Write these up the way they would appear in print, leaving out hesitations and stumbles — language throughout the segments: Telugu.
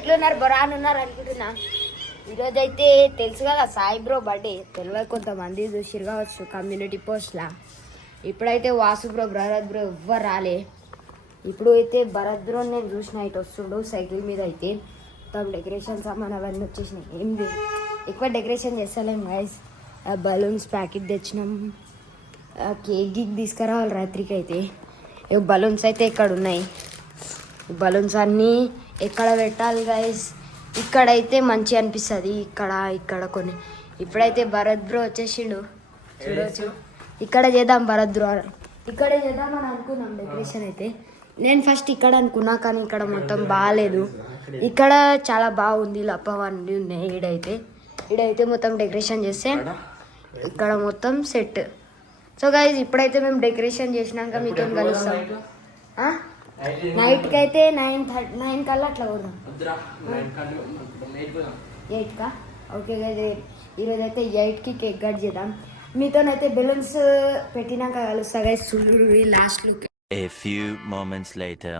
ఎట్లున్నారు బొరాన్ ఉన్నారు అనుకుంటున్నా. ఈరోజు అయితే తెలుసు కదా సాయి బ్రో బర్త్డే. తెలియదు కొంతమంది చూసిరు కావచ్చు కమ్యూనిటీ పోస్ట్లా. ఇప్పుడైతే వాసు బ్రో భరత్ బ్రో ఎవ్వరు రాలే. ఇప్పుడు అయితే భరత్ బ్రో నేను చూసిన ఇటు వస్తుండు సైకిల్ మీద. అయితే మొత్తం డెకరేషన్ సామాన్ అవన్నీ వచ్చేసినాయి. ఏంది ఎక్కువ డెకరేషన్ చేస్తలేం గైస్. బలూన్స్ ప్యాకెట్ తెచ్చినాం. కేక్ గిక్ తీసుకురావాలి రాత్రికి. అయితే బలూన్స్ అయితే ఇక్కడ ఉన్నాయి. బలూన్స్ అన్నీ ఎక్కడ పెట్టాలి గైస్. ఇక్కడైతే మంచి అనిపిస్తుంది. ఇక్కడ కొన్ని. ఇప్పుడైతే భరత్ బ్రో వచ్చేసిండు చూడవచ్చు. ఇక్కడ చేద్దాం భరత్ బ్రో, ఇక్కడే చేద్దాం అని అనుకున్నాం డెకరేషన్ అయితే. నేను ఫస్ట్ ఇక్కడ అనుకున్నా కానీ ఇక్కడ మొత్తం బాగాలేదు. ఇక్కడ చాలా బాగుంది. లప్పవన్నీ ఉన్నాయి. ఈడైతే మొత్తం డెకరేషన్ చేస్తే ఇక్కడ మొత్తం సెట్. సో గైస్ ఇప్పుడైతే మేము డెకరేషన్ చేసినాక మీతో కలుస్తాం. నైట్కి అయితే 9 కల్లా అట్లా కొడదాం. 8కా? ఓకే గైస్ ఈరోజు అయితే 8కి కేక్ కట్ చేద్దాం. మీతోనైతే బెలూన్స్ పెట్టినాక కలుస్తా గైస్. చూడు last look. A few moments later.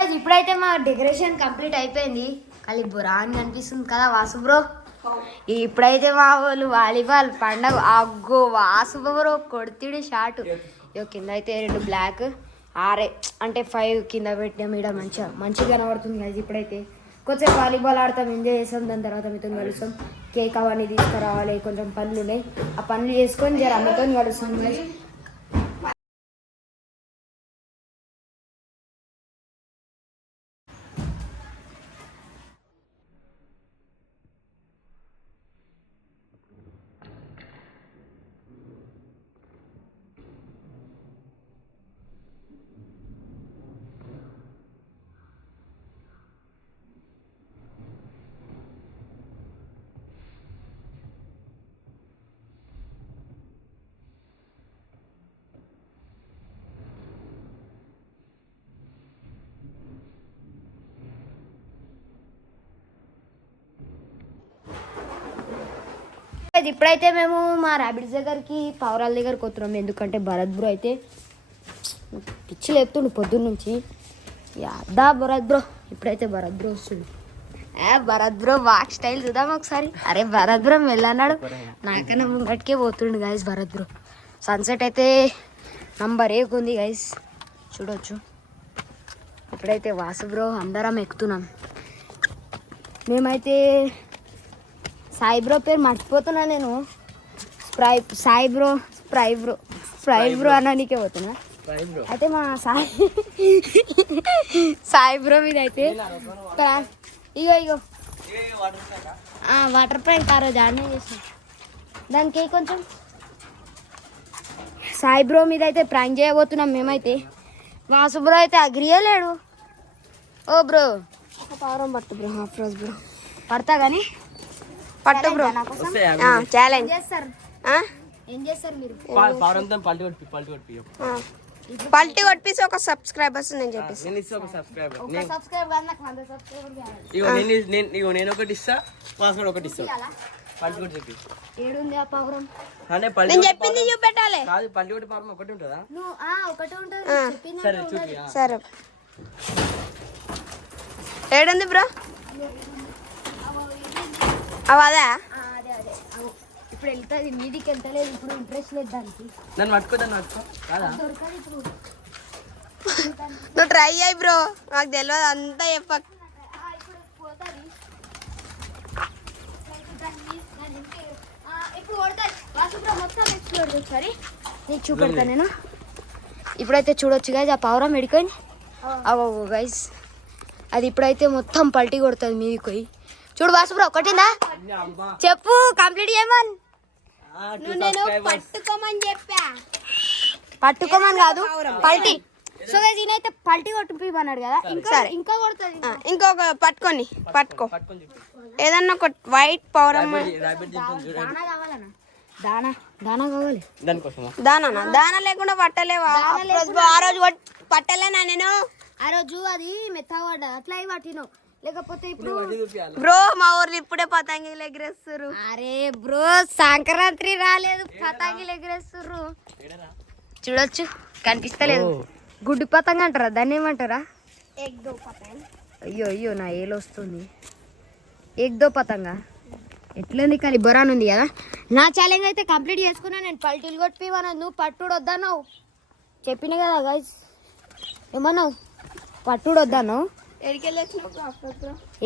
ఇప్పుడైతే మా డెకరేషన్ కంప్లీట్ అయిపోయింది. ఖాళీ బురాన్ కనిపిస్తుంది కదా వాసు బ్రో. ఇప్పుడైతే మా వాళ్ళు వాలీబాల్ పండగ. అగ్గో వాసు బ్రో కొడుతుడు షాట్. కింద అయితే 2 బ్లాక్ 6 అంటే 5 కింద పెట్టిన మీద మంచిగా కనబడుతుంది కదా. ఇప్పుడైతే కొంచెం వాలీబాల్ ఆడతాం, ఎంజాయ్ చేస్తాం. దాని తర్వాత మీతో కలుస్తాం. కేక్ అవన్నీ తీసుకురావాలి. కొంచెం పనులు ఉన్నాయి. ఆ పనులు చేసుకొని జర అమ్మతో కలుస్తాం. ఇప్పుడైతే మేము మా ర్యాబిట్స్ దగ్గరికి పావురాల దగ్గరికి వస్తున్నాం. ఎందుకంటే భరత్ బ్రో అయితే పిచ్చి లేపుతుండు పొద్దున్న నుంచి. యాదా భరత్ బ్రో. ఇప్పుడైతే భరత్ బ్రో వస్తుండు. భరత్ బ్రో వాక్ స్టైల్ చూద్దాం ఒకసారి. అరే భరత్ బ్రో వెళ్ళన్నాడు, నాకన్నా ముంగటికే పోతుండు గైస్ భరత్ బ్రో. సన్సెట్ అయితే నంబర్ 1 ఉంది గైస్, చూడవచ్చు. ఇప్పుడైతే వాసు బ్రో అందరం ఎక్కుతున్నాం. మేమైతే సాయి బ్రో పేరు మర్చిపోతున్నా నేను. సాయి బ్రో స్ప్రై బ్రో అనడానికే పోతున్నా. అయితే మా సాయి బ్రో మీద అయితే ఇగో వాటర్ ప్యాంక్ ఆ రోజు ఆడనే చేసిన దానికి కొంచెం సాయి బ్రో మీద అయితే ప్రాంక్ చేయబోతున్నాం మేమైతే. వాసు బ్రో అయితే అగ్రియే లేడు. ఓ బ్రో పావురం పట్టు బ్రో. హాఫ్ రోజ్ బ్రో పడతా కానీ పట్టు బ్రో. ఛాలెంజ్ ఏం చేస్తారు మీరు? పల్టీ కొట్టిసి ఒక సబ్స్క్రైబర్స్ నేను చెప్పేసి నేను ఒకటి ఇస్తా, పాస్వర్డ్ ఒకటి ఇస్తా. ఏడుంది ఆ పావురం? నేను చెప్పింది చూపెట్టాలి. కాదు పల్టీ ఒకటి పావురం ఒకటి ఉంటుందా? ఒకటి ఉంటుంది. సరే ఏడుంది బ్రో? అవదా? ఇప్పుడు వెళ్తుంది మీదికి వెళ్తలేదు. ఇప్పుడు ఇంట్రెస్ట్ లేదు దానికి. నన్ను పట్టుకో దొరకదు ఇప్పుడు. నువ్వు ట్రై అయ్యి బ్రో, నాకు తెలియదు అంతా చెప్పక. ఇప్పుడు మొత్తం ఎక్స్ప్లోర్ ఒకసారి నీకు చూపెడతా నేను. ఇప్పుడైతే చూడొచ్చు గైజ్ ఆ పావురం ఎడిపోయింది. అవో గైజ్ అది ఇప్పుడైతే మొత్తం పల్టీ కొడుతుంది మీదికి పోయి. చూడు వాసు బ్రో కొట్టిందా? చెప్పు కంప్లీట్ చేయమని. నేను పట్టుకోమని చెప్పా. పట్టుకోమని కాదు పల్టీ. సో గైస్ ఈయనైతే పల్టీ కొట్టిపోమన్నాడు కదా. ఇంకా కొడుతుంది. ఇంకొక పట్టుకో ఏదన్నా ఒక వైట్ పౌరం. దానా దానా కావాలి. దానికోసమా? దానా లేకుండా పట్టలేవా? ఆ రోజు పట్టలేనా నేను? ఆ రోజు అది మెత్తగా పడ్డా అట్లా అయి పట్టినావు. లేకపోతే ఇప్పుడు బ్రో మా ఊర్లో ఇప్పుడే పతంగిలు ఎగిరేస్తారు. అరే బ్రో సంక్రాంతి రాలేదు పతంగిలు ఎగిరేస్తుర్రు. చూడొచ్చు కనిపిస్తలేదు. గుడ్డి పతంగ అంటారా దాన్ని ఏమంటారా? అయ్యో అయ్యో నా ఏలు వస్తుంది. ఎగ్దో పతంగ ఎట్లుంది కానీ బొరాన్ ఉంది కదా. నా ఛాలెంజ్ అయితే కంప్లీట్ చేసుకున్నా. నేను పల్టీలు కొట్టివన్నా, నువ్వు పట్టుడు వద్దన్నావు. చెప్పిన కదా గైస్, ఏమన్నావు? పట్టుడు వద్దన్నావు.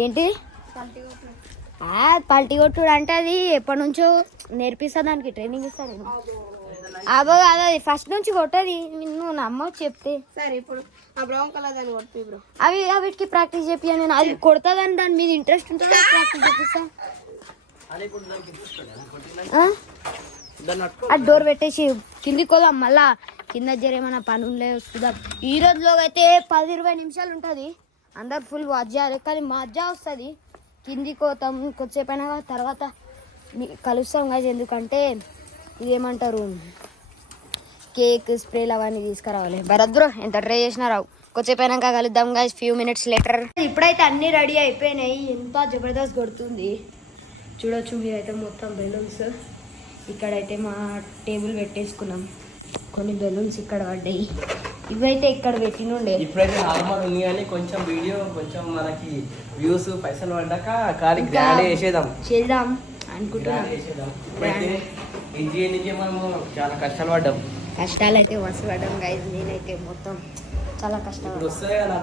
ఏంటి పల్టీ కొట్టుడు అంటే అది ఎప్పటి నుంచో నేర్పిస్తా, దానికి ట్రైనింగ్ ఇస్తాను నేను. అబో అది ఫస్ట్ నుంచి కొట్టది, నువ్వు నమ్మవు చెప్తే. సరే ఇప్పుడు ఆ బ్రౌన్ కలర్ దాన్ని కొట్టి బ్రో. అవి వీటికి ప్రాక్టీస్ చెప్పి నేను అది కొడతాదని దాని మీద ఇంట్రెస్ట్ ఉంటుంది, ప్రాక్టీస్ చేపిస్తా. ఆ డోర్ పెట్టేసి కిందికి పోదాం. మళ్ళా కింద జరేమన్నా పనులే వస్తుందా. ఈ రోజులో అయితే 10-20 నిమిషాలు ఉంటుంది. అందరు ఫుల్ వాచ్ చేయాలి, కానీ మజా వస్తుంది. కిందికి పోతాం కొద్దిసేపు అయినా తర్వాత కలుస్తాం గాయస్. ఎందుకంటే ఇదేమంటారు కేక్ స్ప్రేలు అవన్నీ తీసుకురావాలి. భరత్ బ్రో ఎంత ట్రై చేసినా రావు. కొద్దిసేపు అయినాక కలుద్దాం గాయస్, ఫ్యూ మినిట్స్ లేటర్. ఇప్పుడైతే అన్నీ రెడీ అయిపోయినాయి. ఎంత జబర్దస్త్ కొడుతుంది చూడొచ్చు మీరైతే. మొత్తం బెలూన్స్ ఇక్కడైతే మా టేబుల్ పెట్టేసుకున్నాం. కొన్ని బెలూన్స్ ఇక్కడ పడ్డాయి, ఇవైతే ఇక్కడ పెట్టినుండే. ఇప్పుడైతే నార్మల్ ఉంది కానీ కొంచెం వీడియో కొంచెం మనకి వ్యూస్ పైసలు పడ్డాక ఖాళీ గ్రాండ్ చేద్దాం అనుకుంటున్నాం. ఇప్పుడైతే ఇంజనీరింగ్కి మనము చాలా కష్టాలు పడ్డాం. కష్టాలు అయితే వస్తు పడ్డాం గైస్. నేనైతే మొత్తం చాలా కష్టం. ఇప్పుడు వస్తుంది కదా నా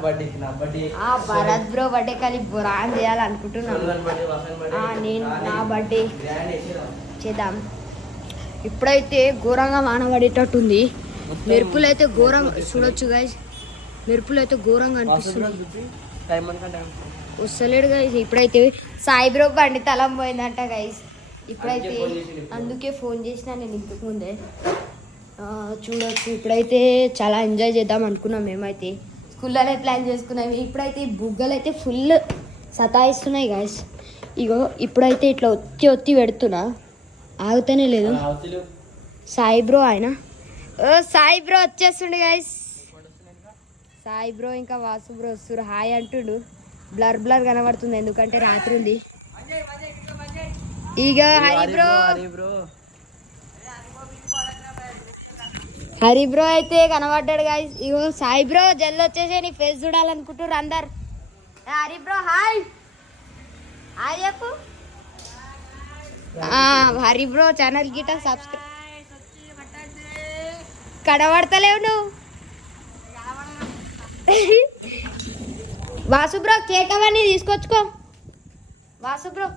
బర్త్డే భరత్ బ్రో బర్త్డే కానీ బురాన్ చేయాలనుకుంటున్నాను. నేను నా బర్త్డే చేద్దాం. ఇప్పుడైతే ఘోరంగా వాన పడేటట్టుంది. మెరుపులు అయితే ఘోరంగా చూడొచ్చు గైస్. మెరుపులు అయితే ఘోరంగా అనిపిస్తుంది. వస్తలేడు గైస్. ఇప్పుడైతే సాయి బ్రో బండి తలం పోయిందంట గైస్. ఇప్పుడైతే అందుకే ఫోన్ చేసిన నేను ఇంతకు ముందే. చూడొచ్చు ఇప్పుడైతే చాలా ఎంజాయ్ చేద్దాం అనుకున్నాం. మేమైతే స్కూల్లోనే ప్లాన్ చేసుకున్నాం. ఇప్పుడైతే బుగ్గలు అయితే ఫుల్ సతాయిస్తున్నాయి గైస్. ఇగో ఇప్పుడైతే ఇట్లా ఒత్తి పెడుతున్నా, ఆగుతూనే లేదు. సాయి బ్రో ఆయన సాయి బ్రో వచ్చేస్తుండే గైస్. సాయి బ్రో ఇంకా వాసు బ్రో వస్తున్నారు. హాయ్ అంటుండు. బ్లర్ కనబడుతుంది ఎందుకంటే రాత్రి ఉంది. ఇక హరి బ్రో అయితే కనబడ్డాడు గైస్. ఇగో సాయి బ్రో జల్ది వచ్చేసి నీ ఫేస్ చూడాలనుకుంటున్నారు అందరు. హరి బ్రో హాయ్ హాయ్ చెప్పు. హరి బ్రో ఛానల్ గిట సబ్స్క్రైబ్. కనబడతలేవు నువ్వు. వాసు బ్రో కేక్ అవన్నీ తీసుకొచ్చుకో. Vasu bro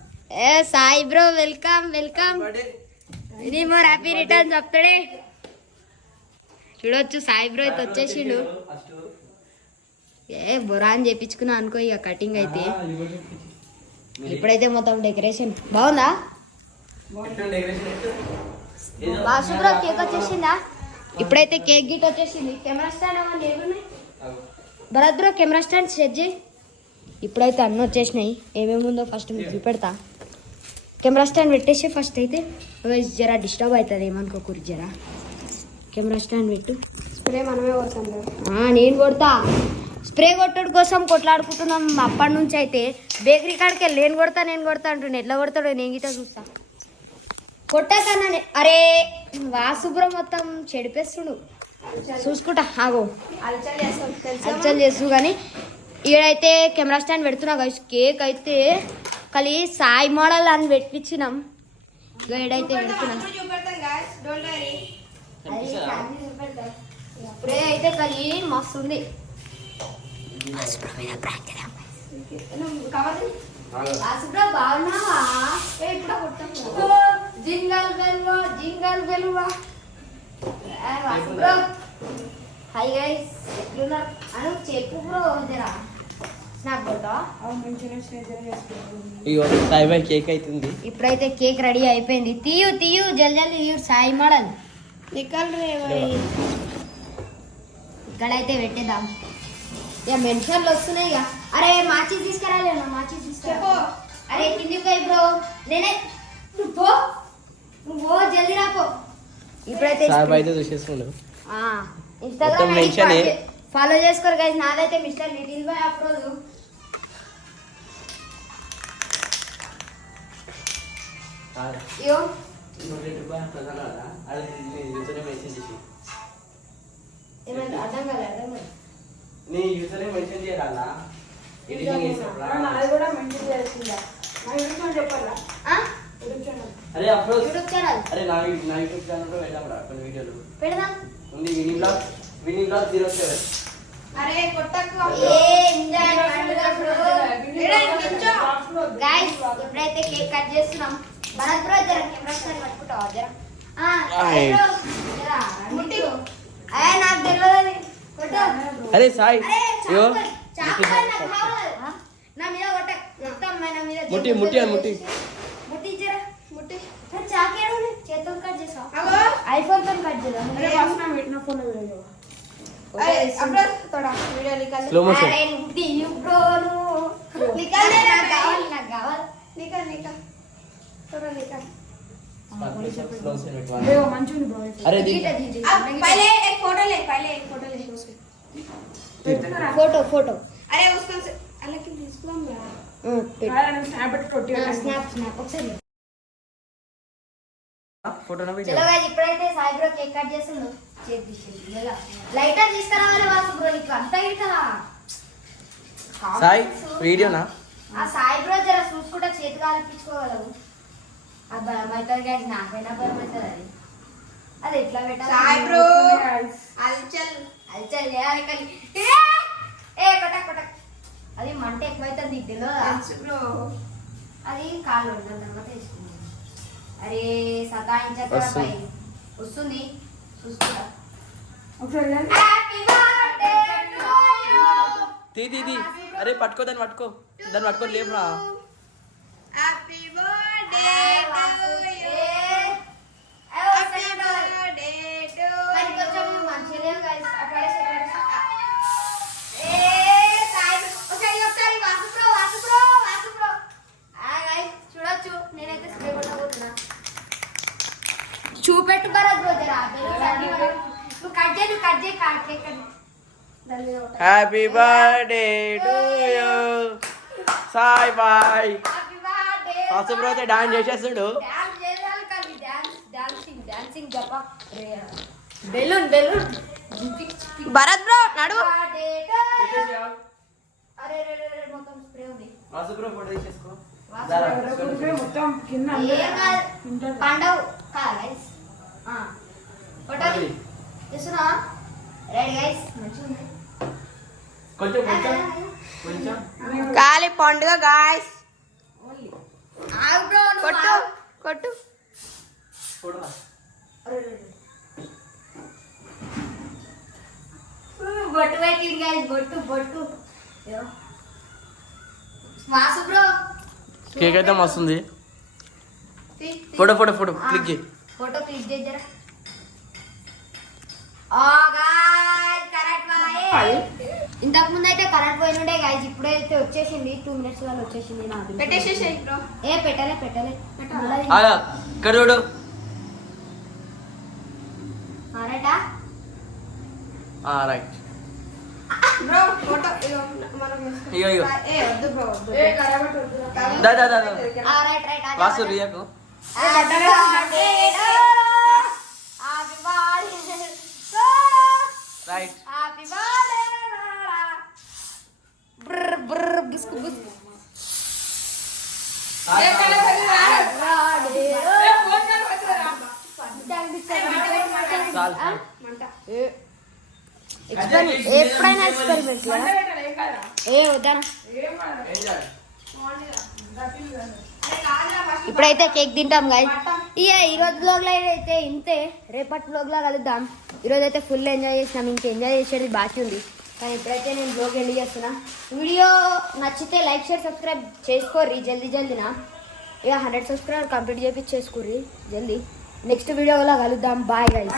Sai bro welcome ఇది మోర్ హ్యాపీ రిటర్న్ చెప్తాడే. చూడొచ్చు సాయి బ్రో అయితే వచ్చేసిండు. బొరాన్ చేపించుకున్నా అనుకో. ఇక కటింగ్ అయితే ఇప్పుడైతే మొత్తం డెకరేషన్ బాగుందా. వాసు బ్రో కేక్ వచ్చేసిందా. ఇప్పుడైతే కేక్ గిట్ వచ్చేసింది. కెమెరా స్టాండ్ అవన్నీ ఏమున్నాయి Bharat bro? Camera stand set చేయి. ఇప్పుడైతే అన్నీ వచ్చేసినాయి. ఏమేమి ఉందో ఫస్ట్ మీకు చూపెడతా. కెమెరా స్టాండ్ పెట్టేసి ఫస్ట్ అయితే జరా డిస్టర్బ్ అవుతుంది ఏమనుకోకూరి. జరా కెమెరా స్టాండ్ పెట్టు. స్ప్రే మనమే కొడతాం. నేను కొడతా. స్ప్రే కొట్టడు కోసం కొట్లాడుకుంటున్నాం అప్పటి నుంచి. అయితే బేకరీ కాడికి వెళ్ళి నేను కొడతా అంటుండే. ఎట్లా కొడతాడో నేను గిట్ట చూస్తా. కొట్టాకన్నా అరే వాసుబ్రం మొత్తం చెడిపేస్తుడు. చూసుకుంటా ఆగో అల్చల్ చేస్తూ. కానీ ఈడైతే కెమెరా స్టాండ్ పెడుతున్నా గైస్. కేక్ అయితే కలి సాయి మోడల్ అని పెట్టించినాం. ఈడైతే పెడుతున్నాం. స్ప్రే అయితే కలి మస్తు ఉంది. బాగున్నావా? జింగల్ బెలువా. హాయ్ గైస్ ఎట్లున్నారు అను చెప్పు బ్రో. జరా స్నాప్ కొట్టా. కేక్ అవుతుంది. ఇప్పుడైతే కేక్ రెడీ అయిపోయింది. తీయు జల్దీ తీయు. సాయి మోడల్ ఇక్కడైతే పెట్టేద్దాం. ఇక మెన్షన్లు వస్తున్నాయి. ఇక అరే మాచి తీసుకురాలేనా? మాచి తీసుకురా. అరే కిందికి పోయి బ్రో. నేనే పో నువ్వు జల్దీ రాపో. ఇప్పుడైతే సార్ అయితే చూసేస్తుండు. ఇన్స్టాగ్రామ్ మొత్తం mention ఏ. ఫాలో చేసుకోరు గైస్. నాదైతే మిస్టర్ లిటిల్ బాయ్ అప్రోజు. ఇయో ఏమైంది అర్థం కాలేదు. నీ యూజర్ మెన్షన్ చేయాలా ఎడిటింగ్ చేసేప్పుడు అరే అప్రోచ్ యూట్యూబ్ ఛానల్ అరే నా యూట్యూబ్ ఛానల్ లో పెట్టామరా కొన్ని వీడియోలు పెడదాం. ఉంది వినీ బ్లాగ్ 07. అరే కొట్టకు గైస్ ఇప్పుడైతే కేక్ కట్ చేస్తున్నాం. భరత్ బ్రో జర కెమెరా స్టాండ్ పట్టుకుంటావా జర? ముట్టి నాకు తెలియదు అది. కొట్టు. అరే సాయి అరే, యో చాకులు నాకు కావాలి. నా మీద కొట్ట. మొత్తం నా మీద ముట్టి ముట్టి జర ముట్టి. చాకేడు చేతులు కట్ చేసావు. ఐఫోన్ తో కట్ చేద్దాం. స్లో మోషన్ అరే ముట్టి బ్రో నాకు కావాలి. अरे पहले एक फोटो ले उसके फोटो फोटो अरे उसको अलग की डिस्प्ले में స్నాప్ ఒకసారి. फोटो ना చలో గాయ్స్ ఇప్పుడైతే సాయి బ్రో కేక్ కట్ చేస్తుండు. చేతి తీసేసి లైటర్ తీసుకురావాలి వాసు బ్రో. నీకు అంతా ఇట్లా సాయి వీడియోనా ఆ సాయి బ్రో జర చూసుకుంటా చేతి కాల్పించుకోగలవు. అబ్బా మైతారు గాయస్ నాకైనా భయం అవుతుంది అది. అది ఎట్లా పెట్టాలి? साई ब्रो हलचल అల్చల్ చేయాలి కానీ ఏ కొట్టక్ కొట్టక్. అది మంట ఎక్కువైతుంది నీకు తెలియదా? ब्रो అది కాళ్ళు ఉండదు తర్వాత వేసుకుంది. అరే సతాయించరా పై వస్తుంది చూసుకుంటా. Happy birthday to you. తీ అరే పట్టుకో దాన్ని పట్టుకో లేపురా happy birthday to you happy birthday to కానీ కొంచెం మంచిగా గైస్ అక్కడే ఏ సాయి ఒకసారి వాసు బ్రో గైస్ చూడొచ్చు. నేనైతే స్ప్రే కొట్టబోతున్నా. చూపెట్టు భరత్ బ్రో జరా. నువ్వు కట్ చేయి cake happy birthday to you Sai boy happy birthday. Vasu bro అయితే డాన్స్ చేసేస్తుడు. డాన్స్ చేయాలి కానీ డాన్సింగ్ జప బెలూన్ भरत ब्रो नडु బర్త్డే టు. అరే మొత్తం స్ప్రే ఉంది. వాసు బ్రో ఫోటో తీసేసుకో ఏం కాదు. పండగ కాదు గైస్. ఫోటో తీసుకున్నా. రెడీ గైస్ మంచిగా ఉంది. కొంచెం काली पंడుగ गाइस ఆగు బ్రో కొట్టు కొట్టు ఫోటో బొట్టు పెట్టింది గైస్. బొట్టు వాసు బ్రో కేక్ అయితే మస్తుంది. ఫోటో క్లిక్ చేయి. ఫోటో క్లిక్ చేయి జరా. ఓ గాయ్స్ కరెక్ట్ వాయే. ఇంతకు ముందు అయితే కరెంట్ పోయినుండే గైస్. ఇప్పుడైతే వచ్చేసింది 2 minutes లో వచ్చేసింది. నాకు పెట్టేసేయ్ బ్రో ఏ పెట్టలే ఆగా ఇక్కడ చూడు రైటా. రైట్ బ్రో ఫోటో మనం ఇగో ఏ వద్దు బ్రో దా రైట్ వాసు రియకు రైట్ హ్యాపీ బర్త్డే బ్ర బుస్కు ఎప్పుడైనా ఎక్స్పెరిమెంట్ ఏ వద్దా. ఇప్పుడైతే కేక్ తింటాం గాయ్. ఈరోజు బ్లాగ్ అయితే ఇంతే. రేపటి బ్లాగ్ లో కలుద్దాం. ఈరోజు అయితే ఫుల్ ఎంజాయ్ చేసినాం. ఇంకా ఎంజాయ్ చేసేది బాకీ ఉంది. కానీ ఇప్పుడైతే నేను బ్లాగ్ ఎండ్ చేస్తున్నా. వీడియో నచ్చితే లైక్ షేర్ సబ్స్క్రైబ్ చేసుకోర్రి జల్దీనా. ఇక 100 సబ్స్క్రైబర్ కంప్లీట్ చేపించేసుకోర్రి జల్దీ. నెక్స్ట్ వీడియోలో కలుద్దాం. Bye guys.